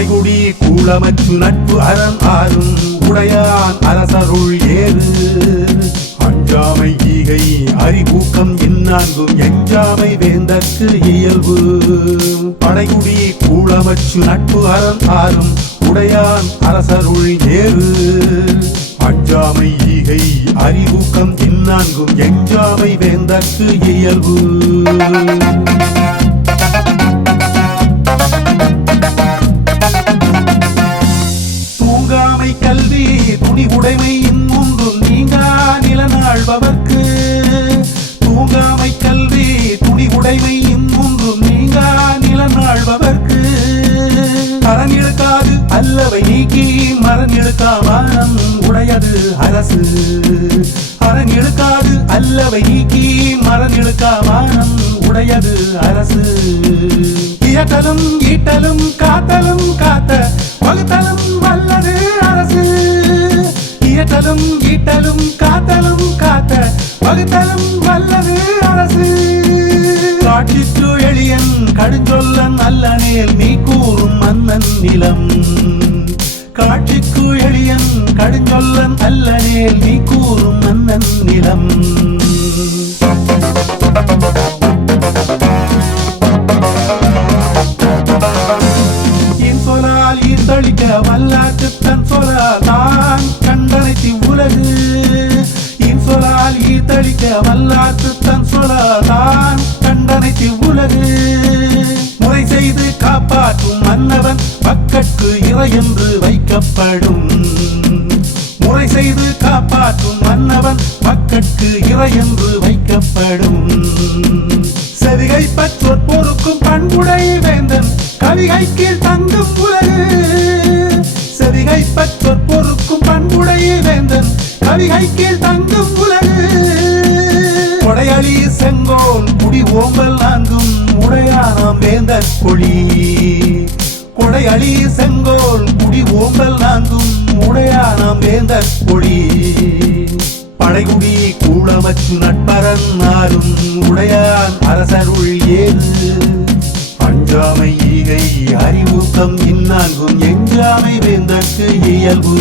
படைகுடி கூலமற்று நட்பு அரண் ஆறும் உடையான் அரசருள் ஏறு அஞ்சாமை ஈகை அறிவூக்கம் இந்நான்கும் எஞ்சாமை வேந்தற்கு இயல்பு படைகுடி கூலமற்று நட்பு அரண் ஆறும் உடையான் அரசருள் ஏறு அஞ்சாமை ஈகை அறிவூக்கம் இந்நான்கும் எஞ்சாமை வேந்தற்கு இயல்பு தூங்காமை கல்வி துணி உடைமை இன்னொன்றும் நீங்கா நிலநாள்பவர்க்கு தூங்காமை கல்வி துணி உடைமை இன்னொன்றும் நீங்கா நிலநாள்பவர்க்கு அரண் இழுக்காது அல்லவை நீக்கி மரண் இழுக்கா வானம் உடையது அரசு அரண் இழுக்காது அல்லவை நீக்கி மரண் இழுக்கா வானம் உடையது அரசு இயற்றலும் ஈட்டலும் காத்தலும் காத்த வகுத்தலும் வல்லது அரசு இயற்றலும் ஈட்டலும் காத்தலும் காத்த வகுத்தலும் வல்லது அரசு காட்சிற்று எளியன் கடுஞ்சொல்லன் அல்லனேல் நீ கூறும் மன்னன் நிலம் காட்சிக்கு எளியன் கடுஞ்சொல்லன் அல்லனேல் நீ கூறும் மன்னன் நிலம் இன்சொலால் ஈர்த்தளிக்க வல்லாற்று தன் சொலால் தான் கண்டனைத்தி உலகு இன்சொலால் ஈர்த்தளிக்க வல்லாற்று தன் சொலால் தான் கண்டனைத்தி உலகு முறை செய்து காப்பாற்றும் மன்னவன் பக்கற்கு இறை என்று வைக்கப்படும் முறை செய்து காப்பாற்றும் மன்னவன் பக்கற்கு இறை என்று வைக்கப்படும் செவிகை பற்றோர் பொறுக்கும் பண்புடை வேந்தன் கவிகை கீழ் தங்கும் உலகு செவிகை பற்றோர் பொறுக்கும் பண்புடை வேந்தன் கவிகை கீழ் தங்கும் உலகு கொடையளி செங்கோல் குடி ஓம்பல் நான்கும் உடையானாம் வேந்தற் கொடி கொடையளி செங்கோல் குடி ஓம்பல் நான்கும் உடையானாம் வேந்தற் கொடி படைகுடி கூலமற்று நட்பரன் ஆறும் உடையான் அரசருள் ஏறு அஞ்சாமை ஈகை அறிவூக்கம் இந்நான்கும் எஞ்சாமை வேந்தற்கு இயல்பு